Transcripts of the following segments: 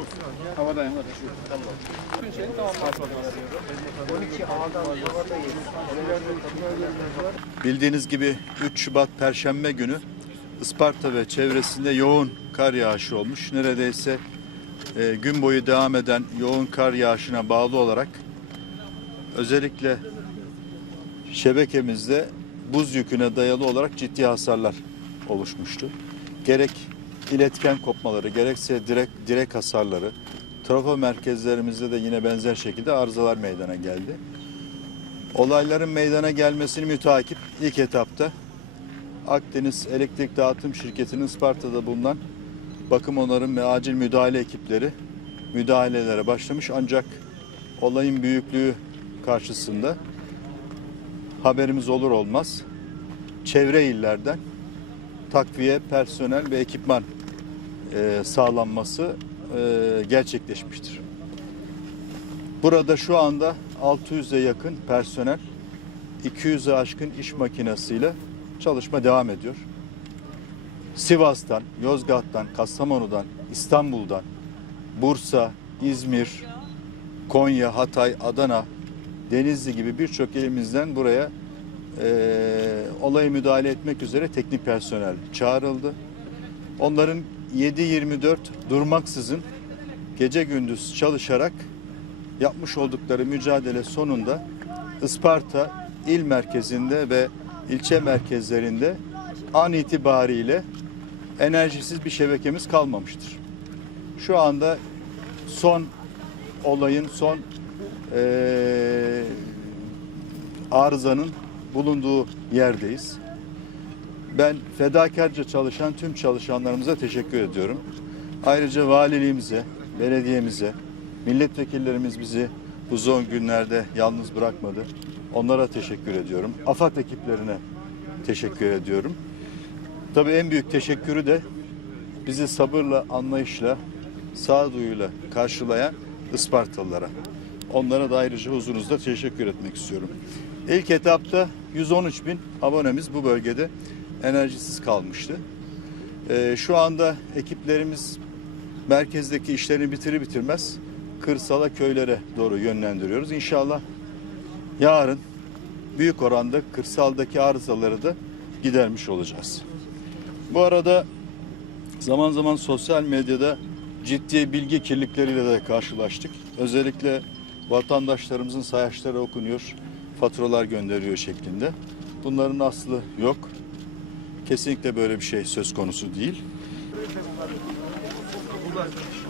musun? Havadayım. Bildiğiniz gibi 3 Şubat Perşembe günü Isparta ve çevresinde yoğun kar yağışı olmuş. Neredeyse e, gün boyu devam eden yoğun kar yağışına bağlı olarak özellikle şebekemizde buz yüküne dayalı olarak ciddi hasarlar oluşmuştu. Gerek iletken kopmaları, gerekse direk, direk hasarları, trafo merkezlerimizde de yine benzer şekilde arızalar meydana geldi. Olayların meydana gelmesini müteakip ilk etapta Akdeniz Elektrik Dağıtım Şirketi'nin Isparta'da bulunan bakım onarım ve acil müdahale ekipleri müdahalelere başlamış ancak olayın büyüklüğü karşısında haberimiz olur olmaz çevre illerden takviye, personel ve ekipman e, sağlanması e, gerçekleşmiştir. Burada şu anda 600'e yakın personel, 200'e aşkın iş makinesiyle çalışma devam ediyor. Sivas'tan, Yozgat'tan, Kastamonu'dan, İstanbul'dan, Bursa, İzmir, Konya, Hatay, Adana, Denizli gibi birçok ilimizden buraya eee olaya müdahale etmek üzere teknik personel çağrıldı. Onların 7-24 durmaksızın gece gündüz çalışarak yapmış oldukları mücadele sonunda Isparta il merkezinde ve ilçe merkezlerinde an itibariyle enerjisiz bir şebekemiz kalmamıştır. Şu anda son olayın son eee arızanın bulunduğu yerdeyiz. Ben fedakarca çalışan tüm çalışanlarımıza teşekkür ediyorum. Ayrıca valiliğimize, belediyemize, milletvekillerimiz bizi bu zor günlerde yalnız bırakmadı. Onlara teşekkür ediyorum. AFAD ekiplerine teşekkür ediyorum. Tabii en büyük teşekkürü de bizi sabırla, anlayışla, sağduyuyla karşılayan Ispartalılara. Onlara da ayrıca huzurunuzda teşekkür etmek istiyorum. İlk etapta 113 bin abonemiz bu bölgede enerjisiz kalmıştı. Ee, şu anda ekiplerimiz merkezdeki işlerini bitirir bitirmez kırsala köylere doğru yönlendiriyoruz. İnşallah yarın büyük oranda kırsaldaki arızaları da gidermiş olacağız. Bu arada zaman zaman sosyal medyada ciddi bilgi kirlilikleriyle de karşılaştık. Özellikle vatandaşlarımızın sayaçları okunuyor, faturalar gönderiyor şeklinde. Bunların aslı yok. Kesinlikle böyle bir şey söz konusu değil.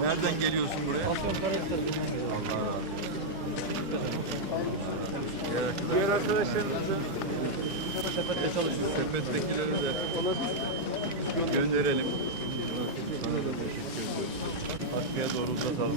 Nereden geliyorsun buraya? Diğer çalışıyorsun? Sepettekileri de gönderelim. Hakkı'ya doğru uzatalım.